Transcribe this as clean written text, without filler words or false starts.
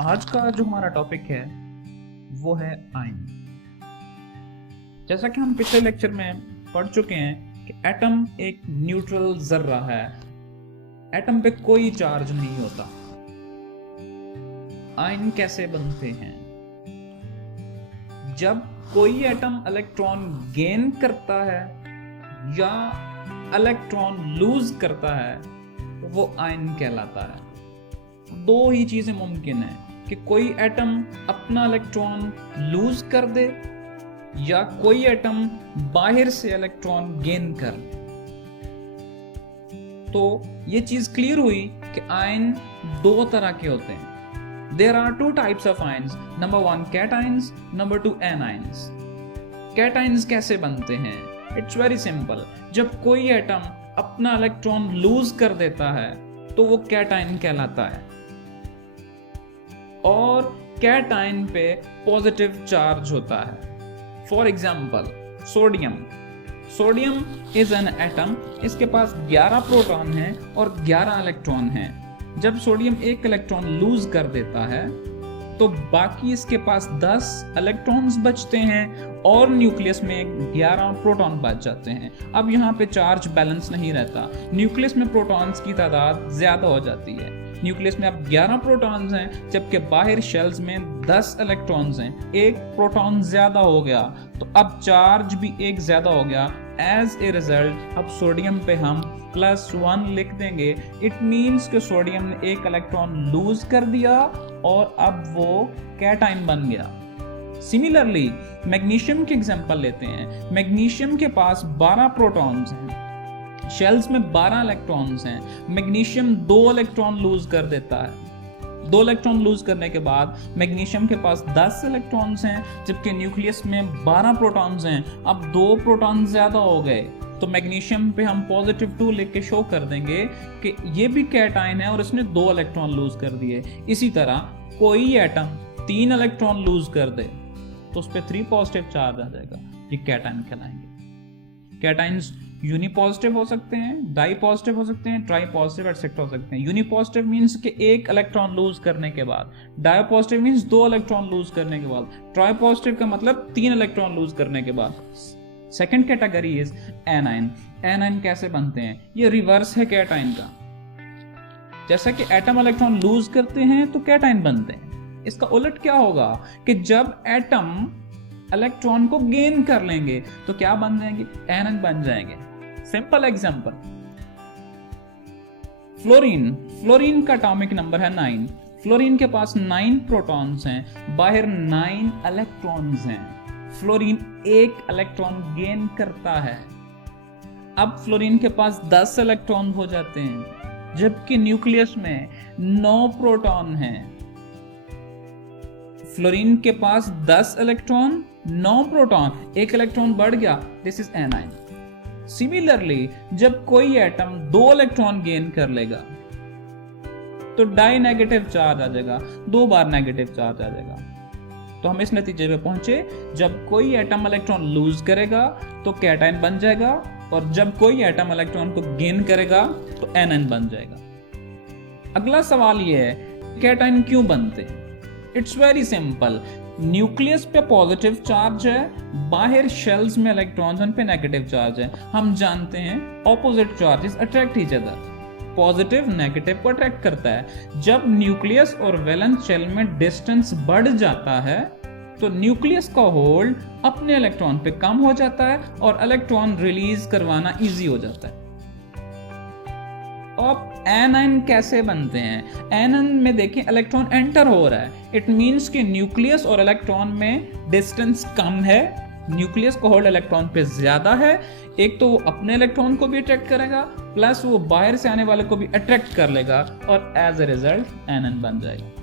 आज का जो हमारा टॉपिक है वो है आयन। जैसा कि हम पिछले लेक्चर में पढ़ चुके हैं कि एटम एक न्यूट्रल जर्रा है, एटम पे कोई चार्ज नहीं होता। आयन कैसे बनते हैं? जब कोई एटम इलेक्ट्रॉन गेन करता है या इलेक्ट्रॉन लूज करता है तो वो आयन कहलाता है। दो ही चीजें मुमकिन है कि कोई एटम अपना इलेक्ट्रॉन लूज कर दे या कोई एटम बाहर से इलेक्ट्रॉन गेन कर ले। तो ये चीज क्लियर हुई कि आयन दो तरह के होते हैं। There are two types of ions. Number one, cations. Number two, anions. Cations कैसे बनते हैं? It's very simple. जब कोई एटम अपना इलेक्ट्रॉन लूज कर देता है तो वो कैटाइन कहलाता है और कैटाइन पे पॉजिटिव चार्ज होता है। For example sodium. Sodium is an atom, इसके पास 11 प्रोटॉन हैं और 11 इलेक्ट्रॉन हैं। जब सोडियम एक इलेक्ट्रॉन लूज कर देता है तो बाकी इसके पास 10 इलेक्ट्रॉन्स बचते हैं और न्यूक्लियस में 11 प्रोटॉन बच जाते हैं। अब यहाँ पे चार्ज बैलेंस नहीं रहता, न्यूक्लियस में प्रोटॉन्स की तादाद ज्यादा हो जाती है। न्यूक्लियस में अब 11 प्रोटॉन्स हैं जबकि बाहर शेल्स में 10 इलेक्ट्रॉन्स हैं। एक प्रोटॉन ज्यादा हो गया तो अब चार्ज भी एक ज्यादा हो गया। एज ए रिजल्ट अब सोडियम पे हम +1 लिख देंगे। इट मीन्स कि सोडियम ने एक इलेक्ट्रॉन लूज कर दिया और अब वो कैटाइन बन गया। सिमिलरली मैग्नीशियम की एग्जांपल लेते हैं। मैग्नीशियम के पास 12 प्रोटॉन्स हैं, शेल्स में 12 इलेक्ट्रॉन्स हैं। मैग्नीशियम 2 इलेक्ट्रॉन लूज कर देता है। 2 इलेक्ट्रॉन लूज करने के बाद मैग्नीशियम के पास 10 इलेक्ट्रॉन्स हैं जबकि न्यूक्लियस में 12 प्रोटॉन्स हैं। अब 2 प्रोटॉन ज्यादा हो गए तो मैग्नीशियम पे हम +2 लिख के शो कर देंगे कि ये भी कैटाइन है और इसने 2 इलेक्ट्रॉन लूज कर दिए। इसी तरह कोई एटम 3 इलेक्ट्रॉन लूज कर दे तो उस पर 3 पॉजिटिव चार्ज आ जाएगा, ये कैटाइन कहलाएंगे। कैटाइन्स यूनिपॉजिटिव हो सकते हैं, डाई पॉजिटिव हो सकते हैं, ट्राई पॉजिटिव एटसेट्रा हो सकते हैं। यूनिपॉजिटिव मींस कि एक इलेक्ट्रॉन लूज करने के बाद, di positive means 2 electron lose करने के बाद, ट्राई पॉजिटिव का मतलब 3 इलेक्ट्रॉन लूज करने के बाद। Second category is A9. A9 कैसे बनते हैं? ये रिवर्स है कैटाइन का। जैसा कि एटम इलेक्ट्रॉन लूज करते हैं तो कैटाइन बनते हैं, इसका उलट क्या होगा कि जब एटम इलेक्ट्रॉन को गेन कर लेंगे तो क्या बन जाएंगे? एनाइन बन जाएंगे। Simple example, fluorine. फ्लोरीन का एटॉमिक नंबर है 9। फ्लोरीन के पास 9 प्रोटॉन्स हैं, बाहर 9 इलेक्ट्रॉन्स हैं। फ्लोरीन एक इलेक्ट्रॉन गेन करता है। अब फ्लोरीन के पास 10 इलेक्ट्रॉन हो जाते हैं जबकि न्यूक्लियस में 9 प्रोटॉन हैं। फ्लोरीन के पास 10 इलेक्ट्रॉन 9 प्रोटॉन, एक इलेक्ट्रॉन बढ़ गया, दिस इज एनाइन। सिमिलरली जब कोई एटम 2 इलेक्ट्रॉन गेन कर लेगा तो डाई नेगेटिव चार्ज आ जाएगा, 2 बार नेगेटिव चार्ज आ जाएगा। तो हम इस नतीजे पे पहुंचे, जब कोई एटम इलेक्ट्रॉन लूज करेगा तो कैटाइन बन जाएगा और जब कोई एटम इलेक्ट्रॉन को गेन करेगा तो एनाइन बन जाएगा। अगला सवाल यह है कैटाइन क्यों बनते हैं? It's very simple. न्यूक्लियस पे पॉजिटिव चार्ज है, बाहर शेल्स में इलेक्ट्रॉन्स उन पे नेगेटिव चार्ज है। हम जानते हैं opposite charges attract each other, positive negative को अट्रैक्ट करता है। जब न्यूक्लियस और वैलेंस शेल में डिस्टेंस बढ़ जाता है तो न्यूक्लियस का होल्ड अपने इलेक्ट्रॉन पे कम हो जाता है और इलेक्ट्रॉन रिलीज करवाना इजी हो जाता है। अब एनाइन कैसे बनते हैं? एनाइन में देखें इलेक्ट्रॉन एंटर हो रहा है, इट मींस कि न्यूक्लियस और इलेक्ट्रॉन में डिस्टेंस कम है, न्यूक्लियस का होल्ड इलेक्ट्रॉन पे ज्यादा है। एक तो वो अपने इलेक्ट्रॉन को भी अट्रैक्ट करेगा प्लस वो बाहर से आने वाले को भी अट्रैक्ट कर लेगा और एज ए रिजल्ट एनाइन बन जाएगा।